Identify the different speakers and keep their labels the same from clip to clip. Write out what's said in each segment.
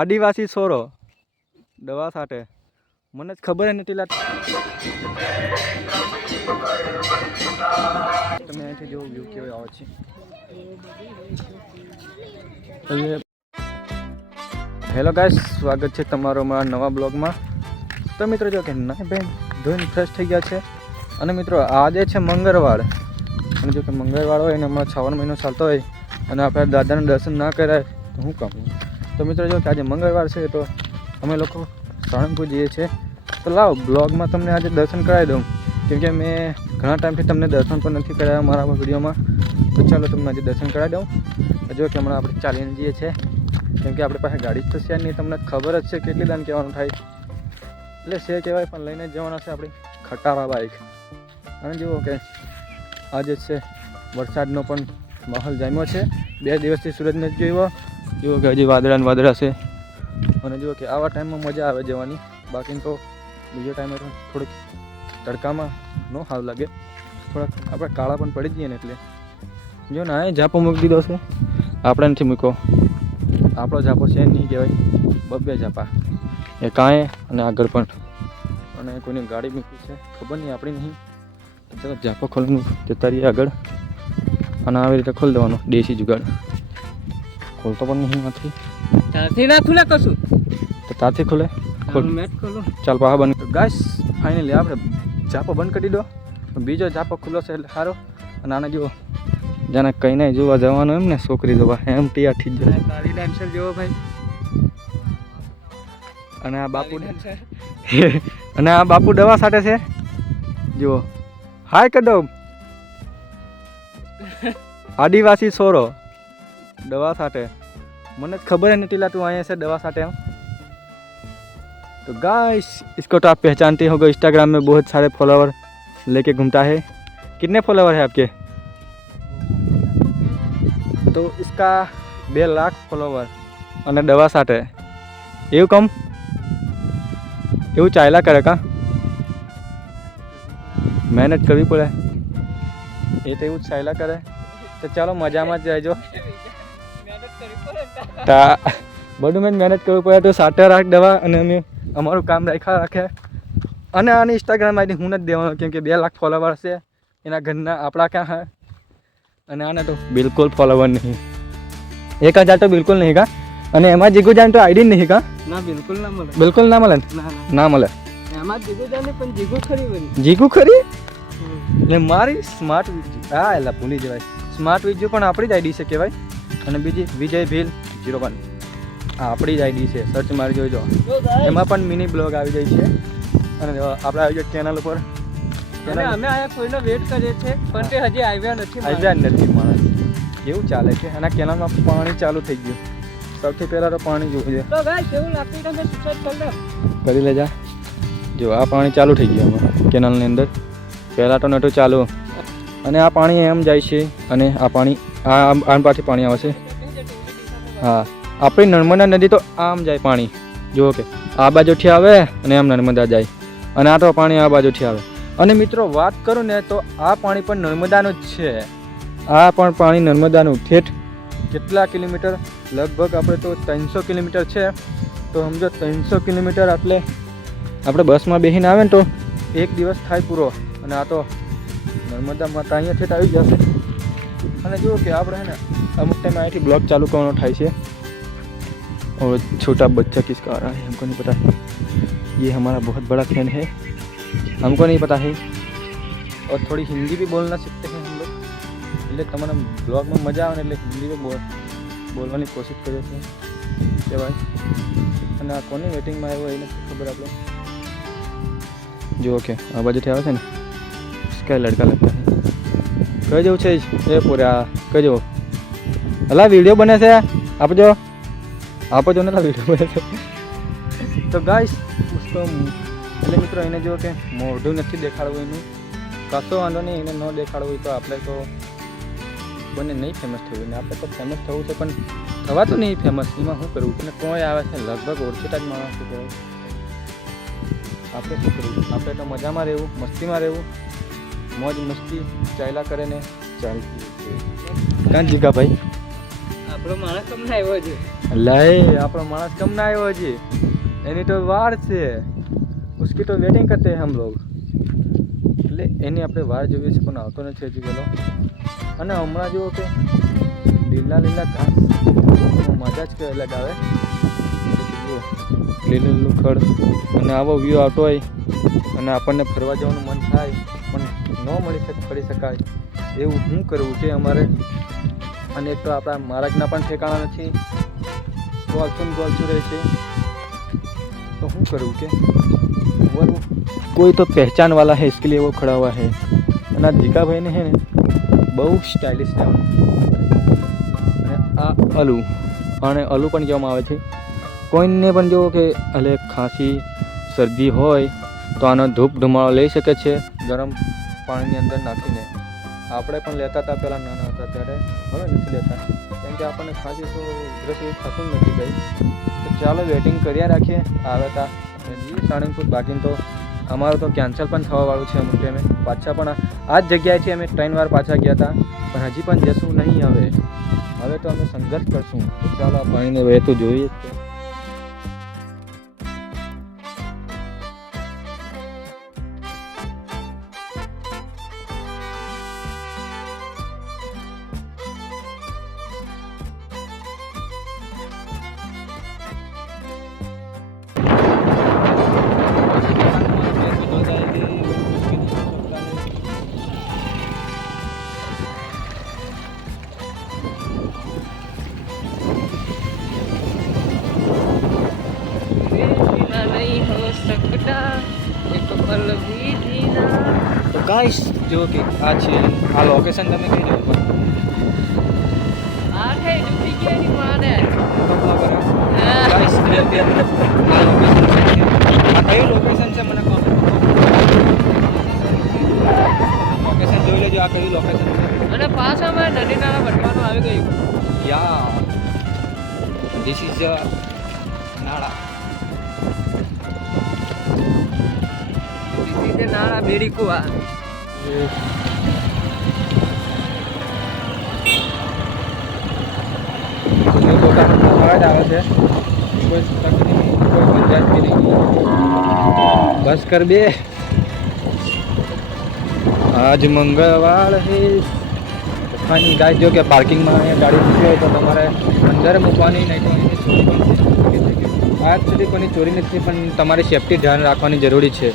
Speaker 1: આદિવાસી sorrow દવા સાથે મને જ ખબર નથી લાગતી. તમે અહીંથી જોવો વ્યૂ કેવો આવે છે. હેલો ગાઈસ સ્વાગત છે તમારો મારા નવા બ્લોગમાં. તો મિત્રો જો કે ના બેન, ધોઈને ફ્રેશ થઈ ગયા છે. અને મિત્રો આજે છે મંગળવાર. અને જો કે મંગળવાર હોય ને હમણાં છાવન મહિનો ચાલતો હોય અને આપણે દાદાનું દર્શન ના કરાય, તો હું કામ તો મિત્રો, જો કે આજે મંગળવાર છે, તો અમે લોકો સાળંગપુર જઈએ છીએ. તો લાવો, બ્લોગમાં તમને આજે દર્શન કરાવી દઉં. કેમકે મેં ઘણા ટાઈમથી તમને દર્શન પણ નથી કરાવ્યા મારા વિડીયોમાં. તો ચાલો તમને આજે દર્શન કરાવી દઉં. જો કે હમણાં આપણે ચાલીને જઈએ છીએ. કેમ કે આપણી પાસે ગાડી તો છે નહીં, તમને ખબર જ છે કેટલી દાન કહેવાનું થાય. એટલે છે કહેવાય, પણ લઈને જ જવાના છે આપણી ખટારા બાઇક અને જુઓ કે આજે છે, વરસાદનો પણ માહોલ જામ્યો છે. બે દિવસથી સૂરજ નથી જોયો જુઓ કે હજી વાદળા ને વાદળા છે. અને જુઓ કે આવા ટાઈમમાં મજા આવે જવાની. બાકી તો બીજો ટાઈમે તો થોડીક તડકામાં ન સારું લાગે. થોડાક આપણે કાળા પણ પડી જઈએ ને એટલે. જો ને એ જાપો મૂકી દીધો છે. આપણે નથી મૂક્યો. આપણો જાપો છે નહીં કહેવાય. બબ્બે જાપા એ કાંઈ અને આગળ પણ. અને કોઈની ગાડી મૂકી છે. ખબર નહીં, આપણી નહીં. ચાલો જાપો ખોલવાનું જતા રહીએ આગળ. અને આવી રીતે ખોલી દેવાનો. દેશી જુગાડ. ખોલતો પણ નહીં નથી
Speaker 2: ત્યાંથી ના ખુલે કશું?
Speaker 1: તો ત્યાંથી ખુલે. ખોલ.
Speaker 2: મેટ ખોલો.
Speaker 1: ચાલ પાહા બંધ ગાઈસ ફાઇનલી આપણે જાપો બંધ કરી દો. બીજો જાપો ખુલ્લો છે એટલે સારો અને આને જુઓ. જાણે કંઈ નહીં જોવા જવાનું એમ ને છોકરી જોવા. એમ ટીયા ઠીક જાય
Speaker 2: કાળી ડાન્સર જેવો ભાઈ.
Speaker 1: અને આ બાપુ અને આ બાપુ દવા સાથે છે. જુઓ. હાય કદમ આદિવાસી સોરો. દવા સાથે મને જ ખબર ही नहीं टीला तू आए से दवा साटे हम तो गाइस इसको तो आप पहचानते होगे इंस्टाग्राम में बहुत सारे फॉलोवर लेके घूमता है कितने फॉलोवर है आपके तो इसका બે લાખ ફોલોવર અને દવા સાથે એવું કમ એવું ચાલ્યા કરે કા મહેનત કરવી પડે એ તો એવું જ ચાલ્યા કરે તો ચાલો મજામાં જ રહેજો તા બધું મેં મહેનત કરવી પડે તો સાટા રાખ દવા અને અમે અમારું કામ રાખ્યા રાખે. અને આની ઇન્સ્ટાગ્રામ આઈડી હું નથી દેવાનો કેમ કે બે લાખ ફોલોવર છે. એના ઘરના આપણા ક્યાં હે? અને આને તો બિલકુલ ફોલોવર નહીં. એક હજાર તો બિલકુલ નહીં કા? અને એમાં જીગુ જાન તો આઈડી નહીં કા?
Speaker 2: ના બિલકુલ ના મળે.
Speaker 1: બિલકુલ ના મળે ના?
Speaker 2: ના ના.
Speaker 1: મળે.
Speaker 2: એમાં જીગુ જાને પણ જીગુ ખરી
Speaker 1: જીગુ ખરી? એટલે મારી સ્માર્ટ હા એટલે ભૂલી જવાય. સ્માર્ટ વિજ્યુ પણ આપણી જ આઈડી છે કહેવાય. અને બીજી વિજય ભીલ. Zero one. આ આપણી જ આઈડી છે. સર્ચ મારી જોઈજો એમાં પણ મિની બ્લોગ આવી જાય છે. અને આપણે આવી જાય ચેનલ ઉપર.
Speaker 2: અમે આયા કોઈનો વેટ કરીએ છે પણ તે હજી આવ્યા નથી
Speaker 1: આવ્યા નથી માણસ કેવું ચાલે છે? અને કેનલમાં પાણી ચાલુ થઈ ગયું. સૌથી પહેલાં તો પાણી જોવું છે
Speaker 2: તો લાગતું તમે કરી લો
Speaker 1: કરી લેજા. જો આ પાણી ચાલુ થઈ ગયું અમારે કેનલની અંદર. પહેલાં તો નહોતું ચાલુ. અને આ પાણી એમ જાય છે અને આ પાણી આ આમ આમ પાછી પાણી આવે છે. હા, આપણી નર્મદા નદી તો આમ જાય પાણી. જુઓ કે, આ બાજુથી આવે અને આમ નર્મદા જાય. અને આ તો પાણી આ બાજુથી આવે. અને મિત્રો, વાત કરું ને તો આ પાણી પણ નર્મદાનું જ છે. આ પણ પાણી નર્મદાનું ઠેઠ કેટલા કિલોમીટર? લગભગ આપણે તો ત્રણસો કિલોમીટર છે. તો સમજો, ત્રણસો કિલોમીટર એટલે આપણે બસમાં બેસીને આવે ને તો એક દિવસ થાય પૂરો. અને આ તો નર્મદા માતા અહીંયા ઠેઠ આવી જશે અને જુઓ કે આપણે है ना અમુક ટાઈમ અહીંથી બ્લોગ ચાલુ કરવાનો થાય છે और छोटा बच्चा किसका आ रहा है हमको नहीं पता ये हमारा बहुत बड़ा फैन है हमको नहीं पता है और थोड़ी हिंदी भी बोलना सीखते हैं हम लोग એટલે તમારા બ્લોગમાં મજા આવે ને એટલે હિન્દી બી બોલ બોલવાની કોશિશ કરીએ છીએ કે ભાઈ અને આ કોની વેટિંગમાં આવ્યો એને ખબર આપણે જુઓ કે આ બાજુથી આવે છે ને इसका लड़का लगता કઈ જેવું છે એ પૂરા કઈ જેવો હલા વીડિયો બને છે? આપજો. આપજો ને વીડિયો બને છે. તો ગાઈશ ઉસકો એટલે મિત્રો એને જો કે મોઢું નથી દેખાડવું એનું, કશો વાંધો નહીં, એને ન દેખાડવું હોય તો આપણે તો બને નહીં ફેમસ થયું ને આપણે તો ફેમસ થવું છે, પણ થવા તો નહીં ફેમસ એમાં શું કરવું? અને કોઈ આવે છે, લગભગ ઓળખીતા જ માણસ આપણે શું કરવું? આપણે તો મજામાં રહેવું, મસ્તીમાં રહેવું. મોજ મસ્તી ચાલ્યા કરે ને ચાલતી કાં જીગા ભાઈ?
Speaker 2: આપણો માણસ કમ ના આવ્યો છે
Speaker 1: લઈ આપણો માણસ કમ ના આવ્યો હજી? એની તો વાર છે. ઉસકી તો વેટિંગ કરતે હમ લોગ. એટલે એની આપણે વાર જોઈએ છે પણ આવતો નથી હજી પેલો અને હમણાં જુઓ કે લીલા લીલા ઘાસ. મજા જ કે અલગ આવે લીલું લીલું ખડ. અને આવો વ્યૂ આવતો હોય અને આપણને ફરવા જવાનું મન થાય. ન મળી શકે ફરી શકાય એવું શું કરવું કે અમારે અને એક તો આપણા મહારાજના પણ ઠેકાણા નથી ગોલસુન ગોલસું રહે છે तो શું કરું કે वो कोई तो पहचान वाला है इसके लिए वो खड़ा हुआ है અને આ જીકાભાઈને હે ને બહુ સ્ટાઇલિશ છે આમ. અને આ અલુ અને અલુ પણ કહેવામાં આવે છે કોઈને પણ જો કે અલે ખાંસી શરદી હોય તો આનો ધૂપ ધુમાડો લઈ શકે છે ગરમ પાણીની અંદર નાખીને. આપણે પણ લેતા હતા પહેલાં નાના હતા ત્યારે, હવે નથી લેતા. કેમ કે આપણને ખાંસી તો ઉધરસ થતું નથી ગઈ. તો ચાલો વેટિંગ કર્યા રાખીએ, આવે તા. અને જઈએ બાકી તો અમારું તો કેન્સલ પણ થવાવાળું છે અમુક ટાઈમે પાછા પણ આ જ જગ્યાએથી અમે ત્રણ વાર પાછા ગયા હતા પણ હજી પણ જશું નહીં હવે. હવે તો અમે સંઘર્ષ કરશું. ચાલો પાણીને વહેતું જોઈએ જ
Speaker 2: સકડા એક પલ્લવી જીના
Speaker 1: તો ગાઈસ જો કે આ છે આ લોકેશન તમે કહી દો
Speaker 2: આ થઈ ડૂબી ગયા ની માને.
Speaker 1: પગલા પર ગાઈસ
Speaker 2: સીધે નાળા બેડી કુવા
Speaker 1: છે. બસ કર બે. આજ મંગળવાર હે. ખાની ગાય જો કે પાર્કિંગમાં અહીંયા ગાડી મૂકી હોય તો તમારે અંદર મૂકવાની, નહીં તો છે. આજ સુધી કોઈની ચોરી નથી, પણ તમારી સેફટી ધ્યાન રાખવાની જરૂરી છે.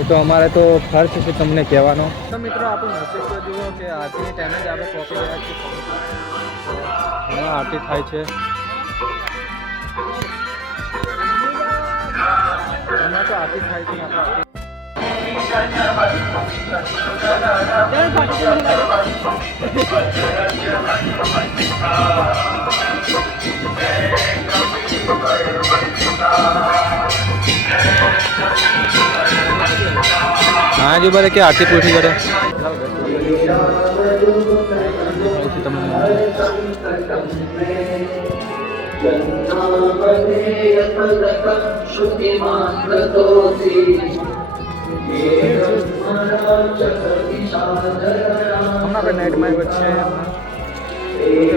Speaker 1: એ તો અમારે તો ફર્જ છે તમને કહેવાનો. તો મિત્રો આપણું નસીબ તો જુઓ કે આરતીની ટાઈમે જ આપણે પહોંચી રહ્યા છીએ ઘણા આરતી થાય છે. હમણાં તો આરતી થાય છે આપણે આરતી હા જો બરે કે આરતી પૂરી કરે હમણાં નાઇટમાં છે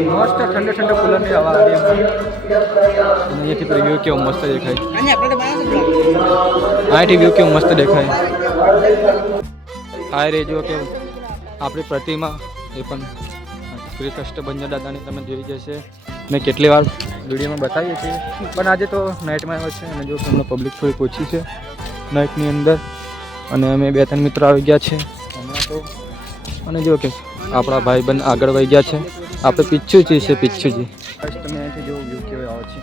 Speaker 1: મસ્ત ઠંડે ઠંડે કુલરની હવા આવી અહીંયાથી વ્યૂ કેવો મસ્ત દેખાય અહીંયાથી વ્યૂ કેવો મસ્ત દેખાય. આ રે જો કે આપણી પ્રતિમા એ પણ શ્રી કષ્ટભંજન દાદાની તમે જોઈ જશે મેં કેટલી વાર વિડીયોમાં બતાવીએ છીએ પણ આજે તો નાઇટમાં આવ્યો છે અને જો તમને પબ્લિક થોડી ઓછી છે નાઇટની અંદર અને અમે બે ત્રણ મિત્રો આવી ગયા છે હમણાં તો અને જો કે આપણા ભાઈ બંધ આગળ વહી ગયા છે આપણે પિચ્છુજી છે પિચ્છુજી તમે અહીંથી જો વ્યૂ કેવો આવે છે